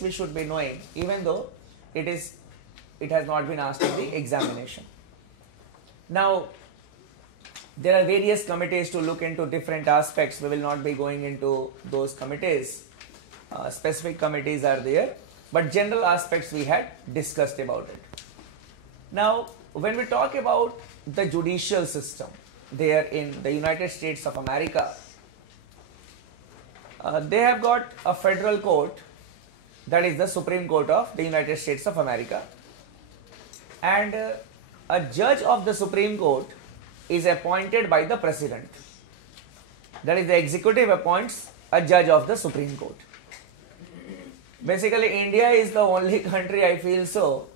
we should be knowing, even though it has not been asked in the examination. Now, there are various committees to look into different aspects. We will not be going into those committees. Specific committees are there, but general aspects we had discussed about it. Now, when we talk about the judicial system there in the United States of America, they have got a federal court, that is the Supreme Court of the United States of America, and a judge of the Supreme Court is appointed by the president. That is, the executive appoints a judge of the Supreme Court. Basically, India is the only country, I feel so,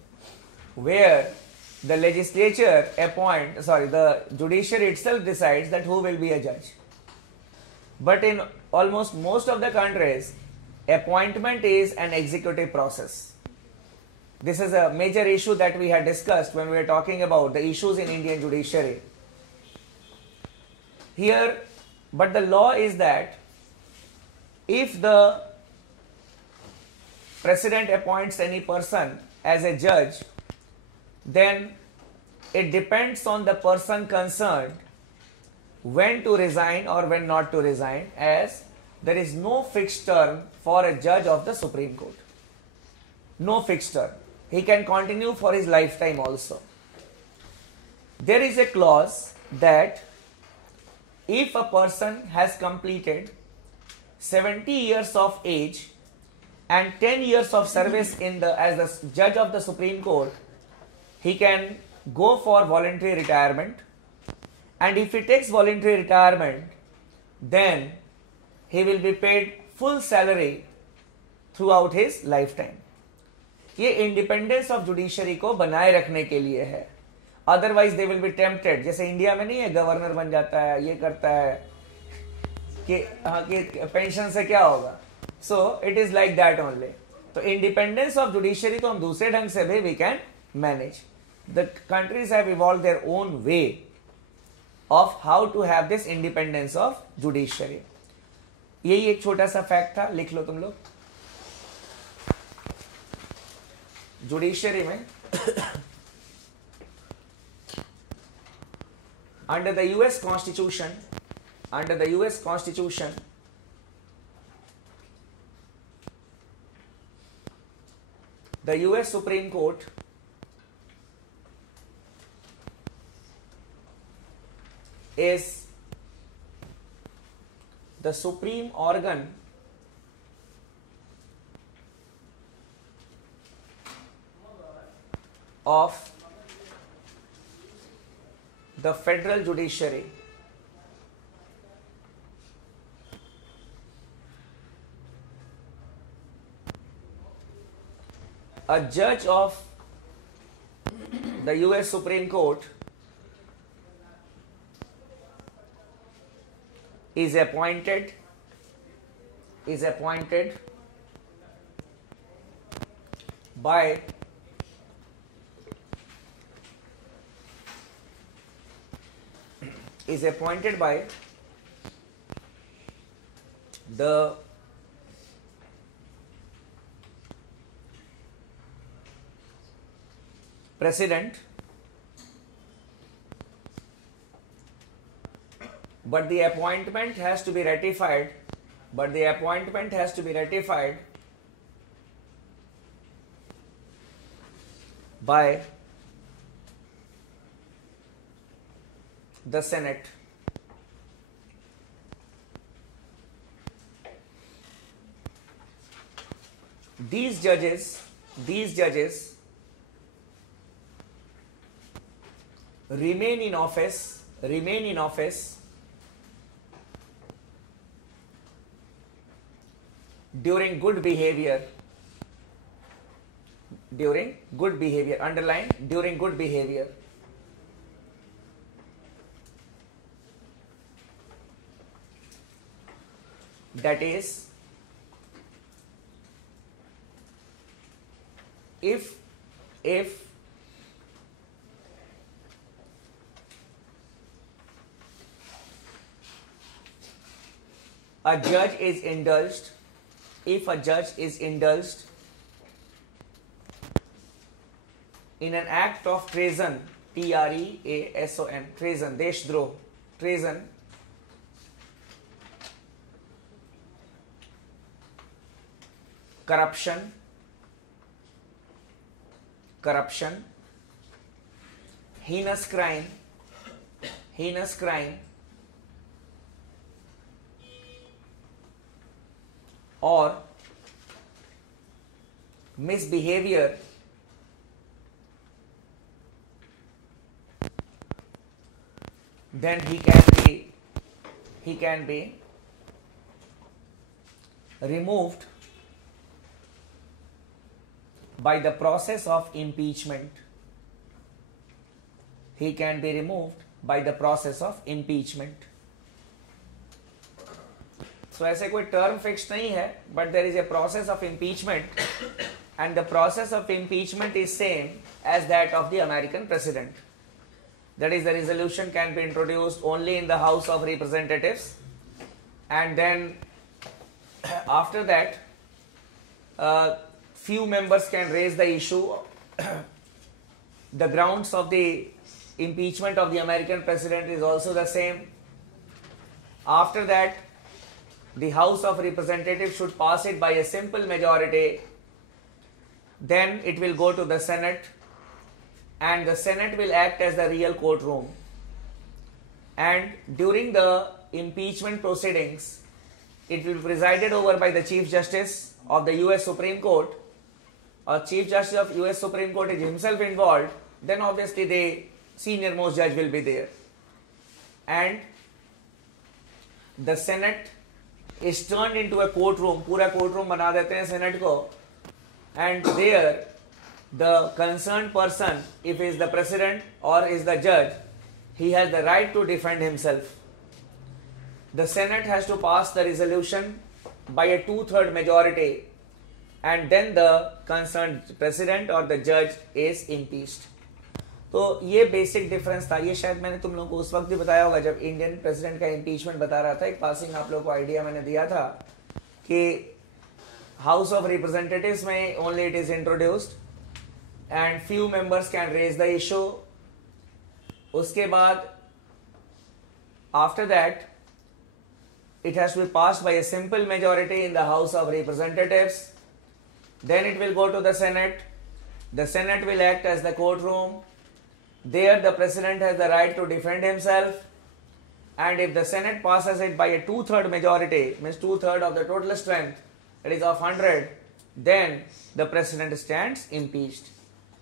where the legislature the judiciary itself decides that who will be a judge. But in almost most of the countries, appointment is an executive process. This is a major issue that we had discussed when we were talking about the issues in Indian judiciary. Here, but the law is that if the president appoints any person as a judge, then it depends on the person concerned when to resign or when not to resign, as there is no fixed term for a judge of the Supreme Court. No fixed term. He can continue for his lifetime also. There is a clause that if a person has completed 70 years of age and 10 years of service as the judge of the Supreme Court, he can go for voluntary retirement, and if he takes voluntary retirement, then he will be paid full salary throughout his lifetime. ये independence of judiciary को बनाए रखने के लिए है. Otherwise they will be tempted, जैसे India में नहीं है, गवर्नर बन जाता है, ये करता है कि हाँ कि पेंशन से क्या होगा. So it is like that only. तो इंडिपेंडेंस ऑफ जुडिशरी तो हम दूसरे ढंग से भी we can manage. The countries have evolved their own way of how to have this independence of judiciary. यही एक छोटा सा फैक्ट था, लिख लो तुम लोग. जुडिशरी में under the US Constitution, the US Supreme Court is the supreme organ of the federal judiciary. A judge of the US Supreme Court is appointed by the president, but the appointment has to be ratified by the Senate. These judges remain in office during good behavior. Underline, during good behavior. That is, if a judge is indulged in an act of treason, treason, treason, देशद्रोह, treason, corruption, heinous crime, or misbehavior then he can be removed by the process of impeachment. He can be removed by the process of impeachment. So ऐसे कोई term fixed नहीं है, but there is a process of impeachment, and the process of impeachment is same as that of the American president. That is, the resolution can be introduced only in the House of Representatives, and then after that few members can raise the issue. The grounds of the impeachment of the American president is also the same. After that, the House of Representatives should pass it by a simple majority. Then it will go to the Senate, and the Senate will act as the real courtroom. And during the impeachment proceedings, it will be presided over by the Chief Justice of the US Supreme Court, or Chief Justice of US Supreme Court is himself involved, then obviously the senior most judge will be there. And the Senate is turned into a courtroom, पूरा courtroom बना देते हैं Senate को, and there the concerned person, if he is the president or is the judge, he has the right to defend himself. The Senate has to pass the resolution by a 2/3 majority, and then the concerned president or the judge is impeached. तो ये basic difference था. ये शायद मैंने तुम लोगों को उस वक्त भी बताया होगा जब इंडियन प्रेसिडेंट का इम्पीचमेंट बता रहा था. एक पासिंग आप लोगों को आइडिया मैंने दिया था कि हाउस ऑफ रिप्रेजेंटेटिव्स में only it is introduced and few members can raise the issue. उसके बाद after that it has to be passed by a simple majority in the House of Representatives. Then it will go to the Senate. The Senate will act as the courtroom. There the president has the right to defend himself, and if the Senate passes it by a 2/3 majority, means 2/3 of the total strength, that is of 100, then the president stands impeached.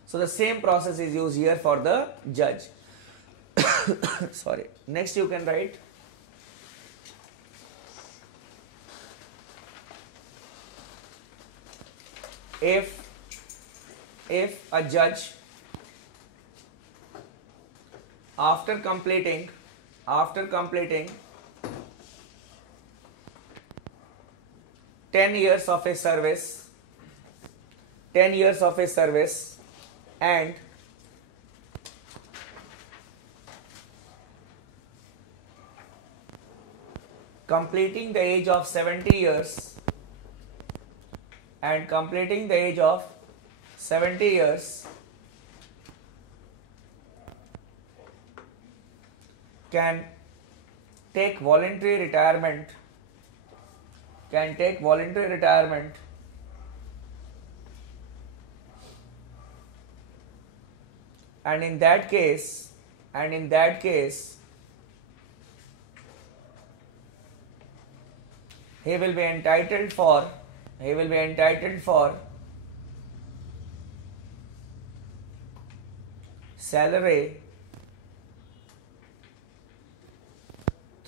So the same process is used here for the judge. Sorry. Next you can write if a judge after completing 10 years of his service and completing the age of 70 years can take voluntary retirement and in that case he will be entitled for salary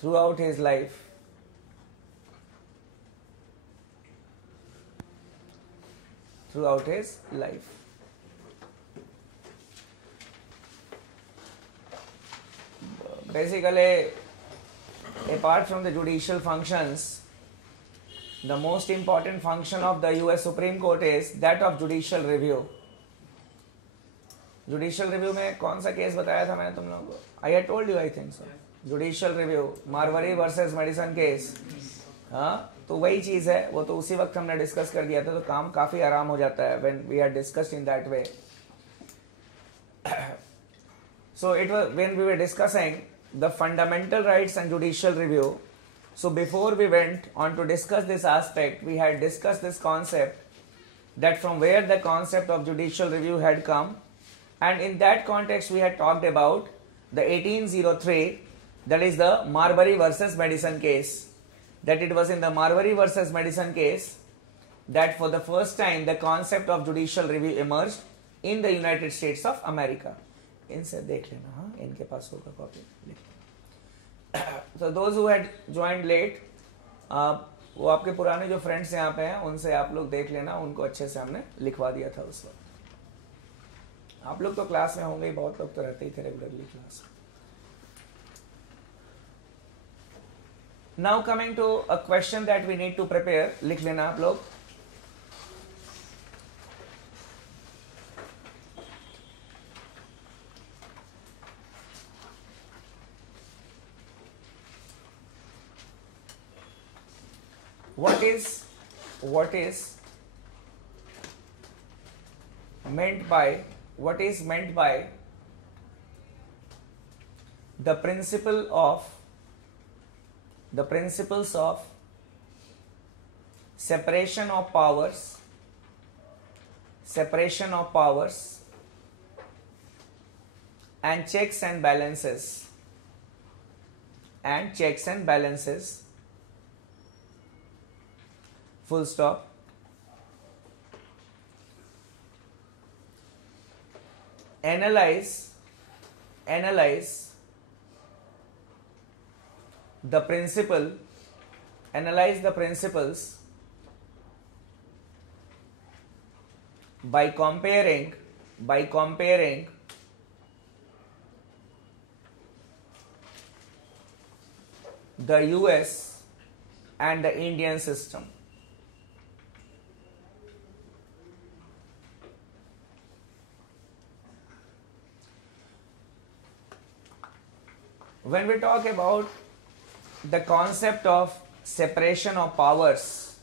throughout his life. Basically, apart from the judicial functions, the most important function of the US Supreme Court is that of judicial review. Judicial review में कौन सा case बताया था मैंने तुम लोगों को? I had told you, I think so. Judicial review, Marbury versus Madison case. हाँ, तो वही चीज़ है. वो तो उसी वक्त हमने डिस्कस कर दिया था, तो काम काफ़ी आराम हो जाता है when we had discussed in that way. So it was when we were discussing the fundamental rights and judicial review. So before we went on to discuss this aspect, we had discussed this concept, that from where the concept of judicial review had come, and in that context we had talked about the 1803, that is the Marbury versus Madison case, that it was in the Marbury versus Madison case that for the first time the concept of judicial review emerged in the United States of America. इनसे देख लेना, हाँ इनके पास होगा copy. So those who had joined late, वो आपके पुराने जो फ्रेंड्स यहाँ पे हैं उनसे आप लोग देख लेना, उनको अच्छे से हमने लिखवा दिया था उस वक्त. आप लोग तो क्लास में होंगे ही, बहुत लोग तो रहते ही थे regularly class. Now coming to a question that we need to prepare, लिख लेना आप लोग. What is meant by the principles of separation of powers and checks and balances full stop. Analyze the principles by comparing the US and the Indian system. When we talk about the concept of separation of powers,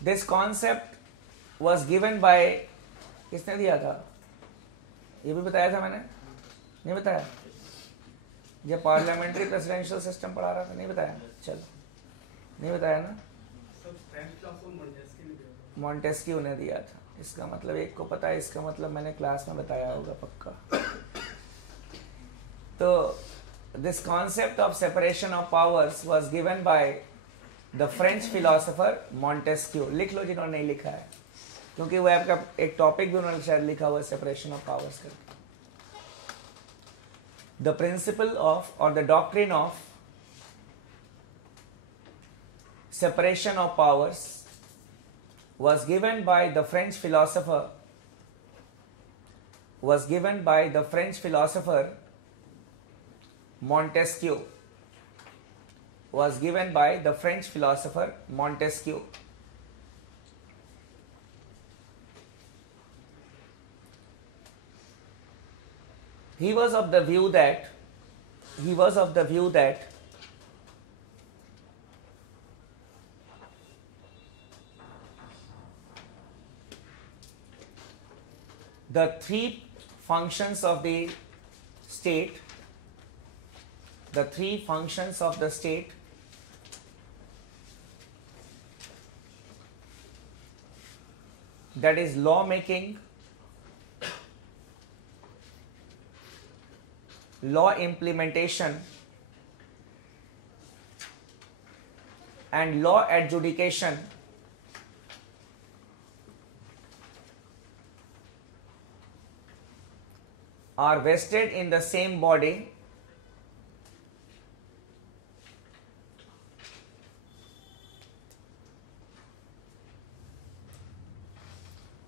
this concept was given by, किसने दिया था? ये भी बताया था मैंने? नहीं बताया? जब पार्लियामेंट्री प्रेसिडेंशियल सिस्टम पढ़ा रहा था, नहीं बताया? चलो, नहीं बताया ना? मॉन्टेस्क्यू ने दिया था. इसका मतलब एक को पता है, इसका मतलब मैंने क्लास में बताया होगा पक्का. So this concept of separation of powers was given by the French philosopher Montesquieu. लिख लो जिन्होंने नहीं लिखा है, क्योंकि वो आपका एक टॉपिक भी उन्होंने शायद लिखा हुआ है separation of powers करके. The principle of or the doctrine of separation of powers was given by the French philosopher Montesquieu. He was of the view that the three functions of the state, that is lawmaking, law implementation, and law adjudication, are vested in the same body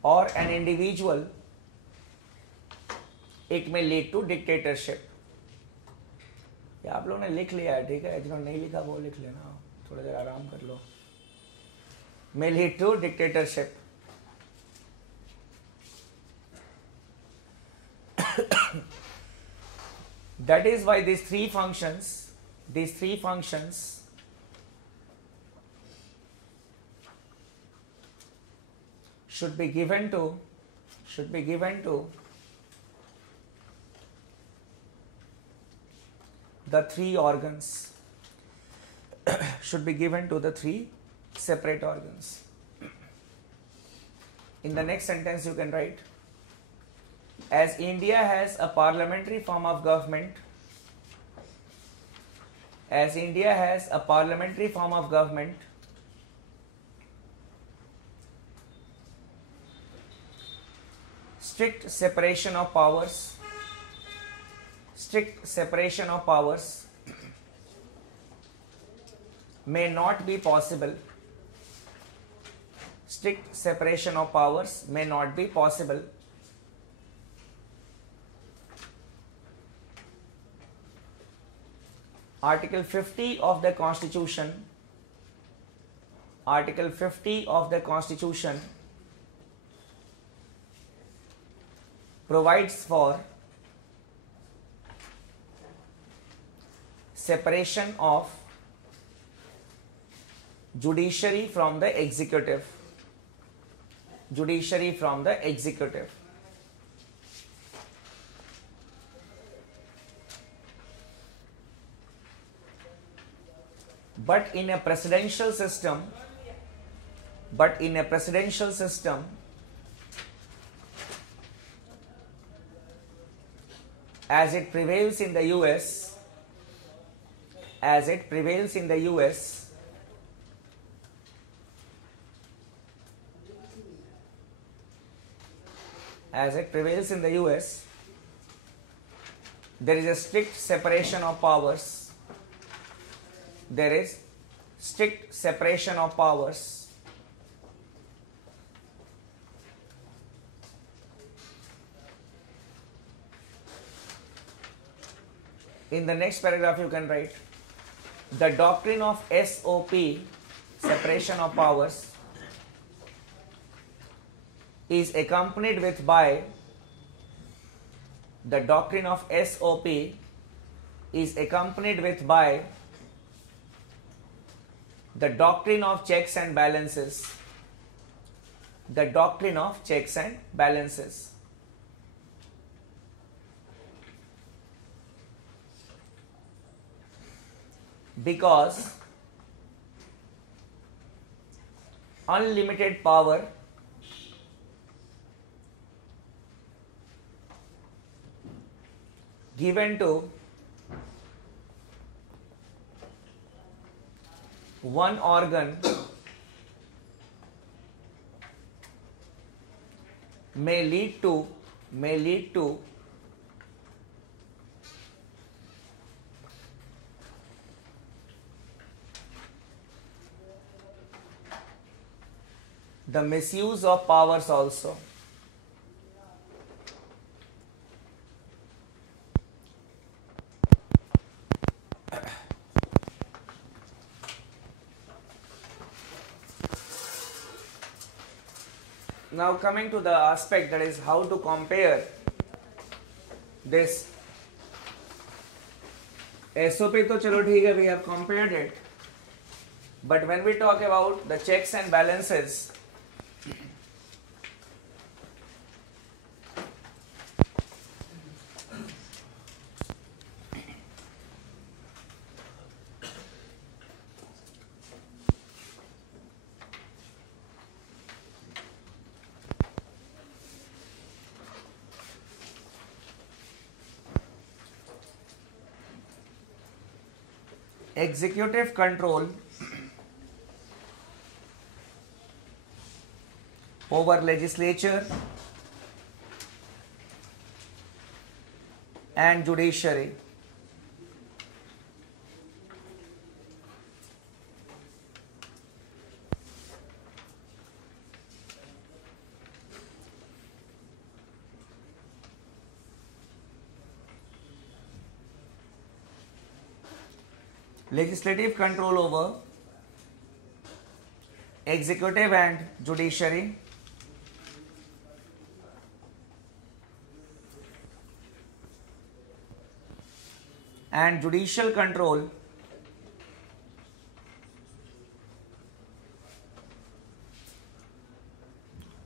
or an individual. It may lead to dictatorship. ये आप लोगों ने लिख लिया है, ठीक है? जिन्होंने नहीं लिखा वो लिख लेना, थोड़ा देर आराम कर लो. May lead to dictatorship. That is why these three functions should be given to the three organs should be given to the three separate organs. In the next sentence you can write, as India has a parliamentary form of government, as India has a parliamentary form of government, strict separation of powers may not be possible. Strict separation of powers may not be possible. Article 50 of the Constitution, Article 50 of the Constitution provides for separation of judiciary from the executive. Judiciary from the executive. But in a presidential system, as it prevails in the US, there is a strict separation of powers. There is strict separation of powers. In the next paragraph you can write, the doctrine of SOP, separation of powers, is accompanied with by, the doctrine of SOP is accompanied with by the doctrine of checks and balances. The doctrine of checks and balances. Because unlimited power given to one organ may lead to the misuse of powers also. Now coming to the aspect, that is how to compare this SOP तो चलो ठीक है, we have compared it, but when we talk about the checks and balances, executive control over legislature and judiciary. Legislative control over executive and judiciary, and judicial control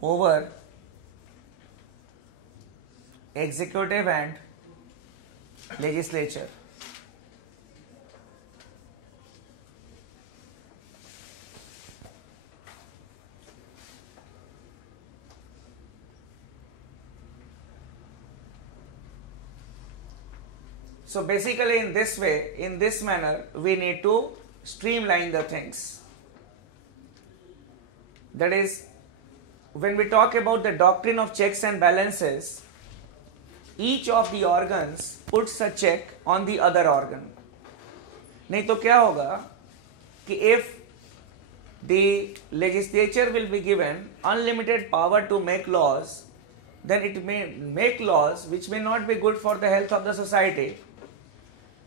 over executive and legislature. So basically in this way, in this manner, we need to streamline the things. That is, when we talk about the doctrine of checks and balances, each of the organs puts a check on the other organ. नहीं तो क्या होगा कि if the legislature will be given unlimited power to make laws, then it may make laws which may not be good for the health of the society.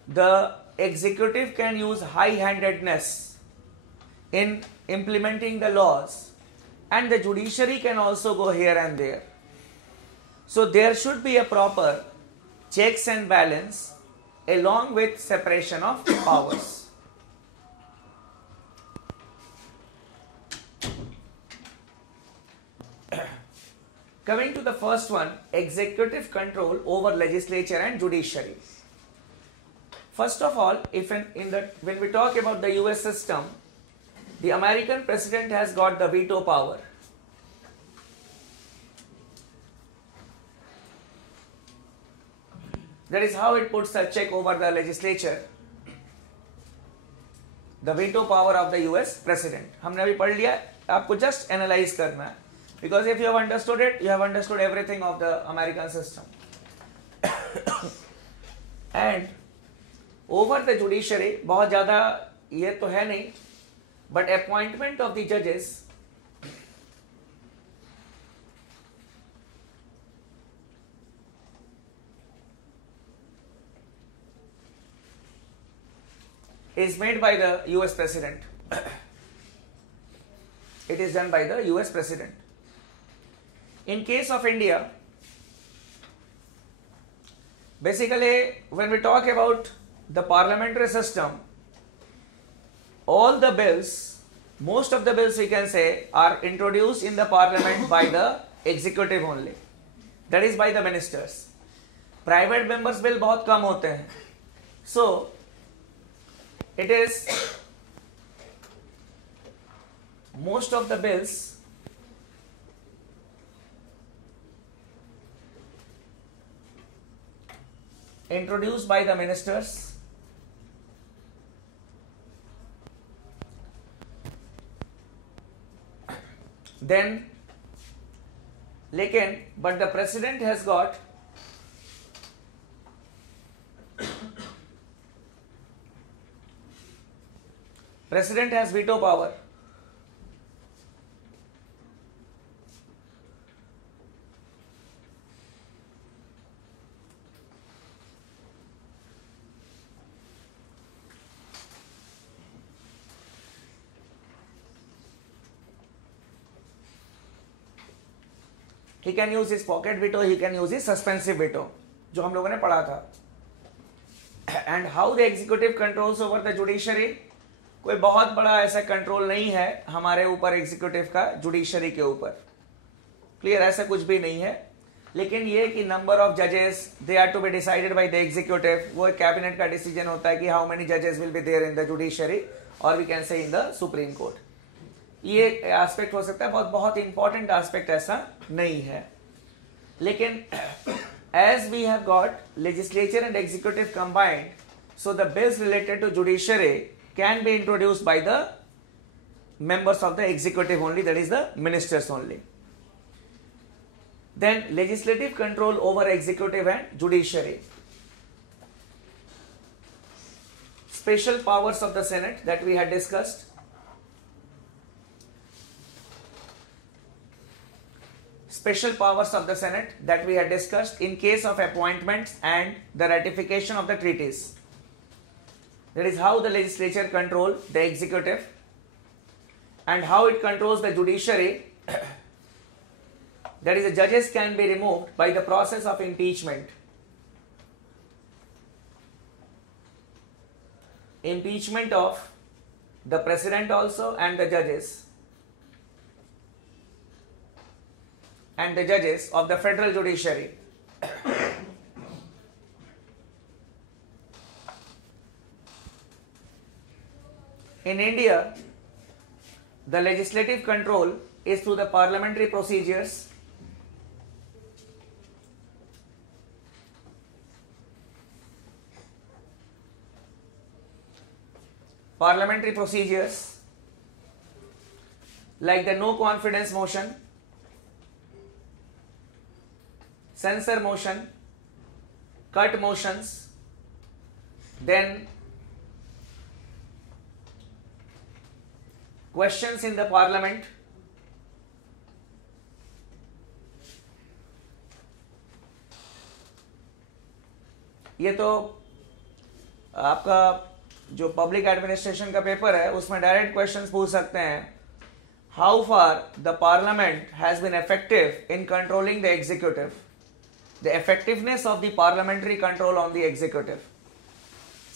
The executive can use high-handedness in implementing the laws, and the judiciary can also go here and there. So there should be a proper checks and balance along with separation of powers. Coming to the first one, executive control over legislature and judiciary. First of all, when we talk about the US system, the American president has got the veto power. That is how it puts a check over the legislature. The veto power of the US president. हमने अभी पढ़ लिया, आपको just analyze करना है. Because if you have understood it, you have understood everything of the American system. And over the judiciary, बहुत ज़्यादा ये तो है नहीं, but appointment of the judges is made by the US president. It is done by the US president. In case of India, basically when we talk about the parliamentary system, all the bills, most of the bills we can say are introduced in the parliament by the executive only. That is by the ministers. Private members bill बहुत कम होते हैं. So it is most of the bills introduced by the ministers. Then लेकिन but the president has got president has veto power. He can use his pocket veto, he can use his suspensive veto, जो हम लोगों ने पढ़ा था. And how the executive controls over the judiciary? कोई बहुत बड़ा ऐसा कंट्रोल नहीं है हमारे ऊपर एग्जीक्यूटिव का जुडिशरी के ऊपर. क्लियर, ऐसा कुछ भी नहीं है. लेकिन ये कि नंबर ऑफ जजेस they are to be decided by the executive, वो कैबिनेट का डिसीजन होता है कि हाउ मेनी जजेस will be there in the judiciary और we can say in the Supreme Court. ये एस्पेक्ट हो सकता है, बहुत बहुत इंपॉर्टेंट एस्पेक्ट ऐसा नहीं है. लेकिन as we have got legislature and executive combined, so the bills related to judiciary can be introduced by the members of the executive only, that is the ministers only. Then legislative control over executive and judiciary. Special powers of the Senate that we had discussed. Special powers of the Senate that we had discussed in case of appointments and the ratification of the treaties. That is how the legislature controls the executive and how it controls the judiciary. That is, the judges can be removed by the process of impeachment. Impeachment of the president also and the judges. And the judges of the federal judiciary. In India, the legislative control is through the parliamentary procedures. parliamentary procedures like the no confidence motion, censor motion, cut motions, then questions in the parliament, ये तो आपका जो public administration का paper है उसमें direct questions पूछ सकते हैं. How far the parliament has been effective in controlling the executive, the effectiveness of the parliamentary control on the executive.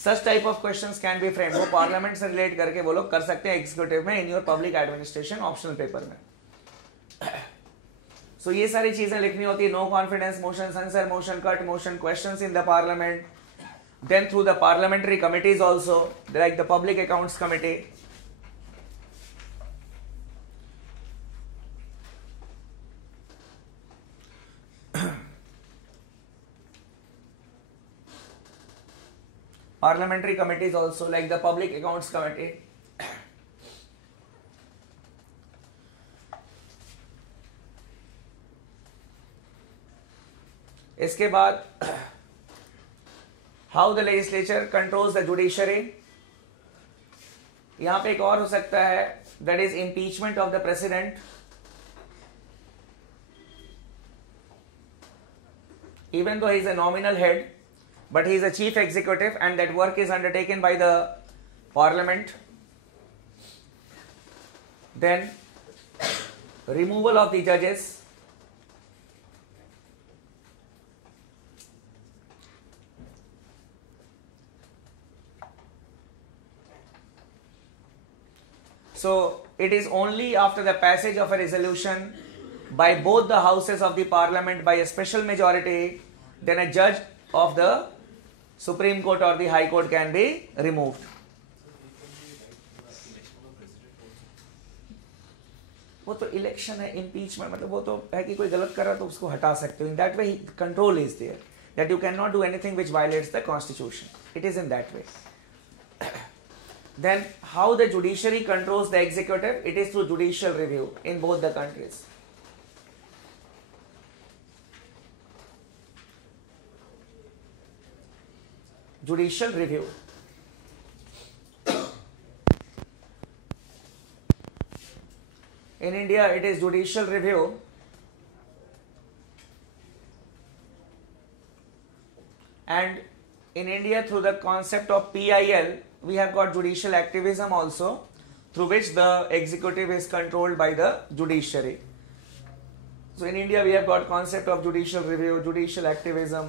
Such type of questions can be frame. वो parliament से relate करके वो लोग कर सकते हैं एग्जीक्यूटिव में in your public administration optional paper में. So ये सारी चीजें लिखनी होती है. No confidence motion, censure motion, cut motion, questions in the parliament, then through the parliamentary committees also, like the public accounts committee. Parliamentary committees also, like the public accounts committee. इसके बाद how the legislature controls the judiciary. यहां पे एक और हो सकता है, that is impeachment of the president. Even though he is a nominal head, but he is a chief executive and that work is undertaken by the parliament. Then removal of the judges. So it is only after the passage of a resolution by both the houses of the parliament by a special majority, then a judge of the Supreme Court or the High Court can be removed. वो तो election है, impeachment मतलब वो तो है कि कोई गलत कर रहा तो उसको हटा सकते हो. In that way control is there, that you cannot do anything which violates the constitution. It is in that way. Then how the judiciary controls the executive? It is through judicial review in both the countries. Judicial review. In India, it is judicial review. And in India, through the concept of PIL, we have got judicial activism also, through which the executive is controlled by the judiciary. So in India, we have got concept of judicial review, judicial activism.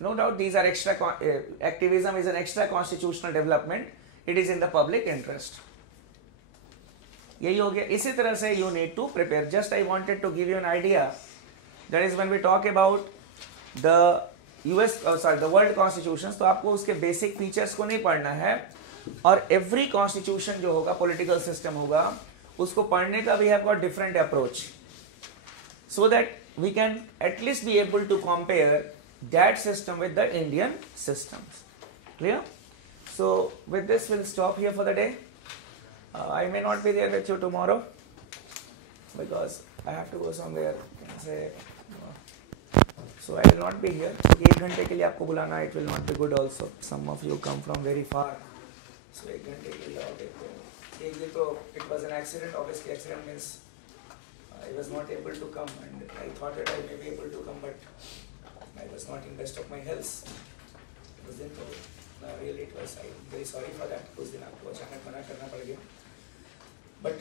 No doubt these are activism is an extra constitutional development. It is in the public interest. यही हो गया. इसी तरह से you need to prepare. Just I wanted to give you an idea. That is when we talk about the the world constitutions, तो आपको उसके basic features को नहीं पढ़ना है, और every constitution जो होगा, political system होगा, उसको पढ़ने का we have got different approach, so that we can at least be able to compare that system with the Indian systems. Clear? So with this we'll stop here for the day. I may not be there with you tomorrow because I have to go somewhere. So I will not be here. 1 घंटे के लिए आपको बुलाना, it will not be good also. Some of you come from very far. So 1 घंटे के लिए आओगे तो एक दिन तो it was an accident. Obviously accident means I was not able to come, and I thought that I may be able to come, but I was not in best of my health. उस दिन तो really it was, I'm very sorry for that. उस दिन आपको अचानक मना करना पड़ गया. But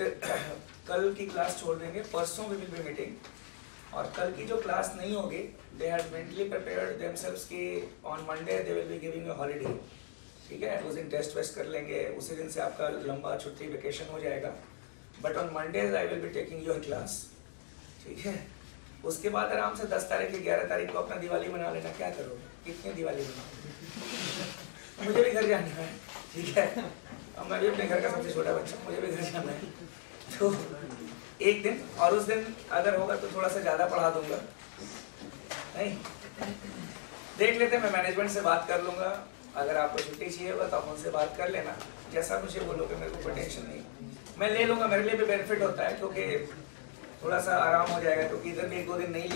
कल की क्लास छोड़ देंगे, परसों we will be meeting. और कल की जो क्लास नहीं होगी, they had mentally prepared themselves कि on Monday they will be giving a holiday. ठीक है, उस दिन टेस्ट वेस्ट कर लेंगे, उसी दिन से आपका लंबा छुट्टी वेकेशन हो जाएगा. But on Mondays I will be taking your class. ठीक है, उसके बाद आराम से 10 तारीख की 11 तारीख को अपना दिवाली मना लेना. क्या करोगे, कितनी दिवाली मनाओगे? मुझे भी घर जाना है. ठीक है, अब मैं भी अपने घर का सबसे छोटा बच्चा, मुझे भी घर जाना है. तो एक दिन, और उस दिन अगर होगा तो थोड़ा सा ज़्यादा पढ़ा दूंगा. नहीं, देख लेते हैं, मैं मैनेजमेंट से बात कर लूँगा अगर आपको छुट्टी चाहिए होगा तो आप उनसे बात कर लेना, जैसा मुझे बोलोगे, मेरे को कोई टेंशन नहीं, मैं ले लूँगा, मेरे लिए भी बेनिफिट होता है क्योंकि थोड़ा सा आराम हो जाएगा, क्योंकि इधर भी 1-2 दिन नहीं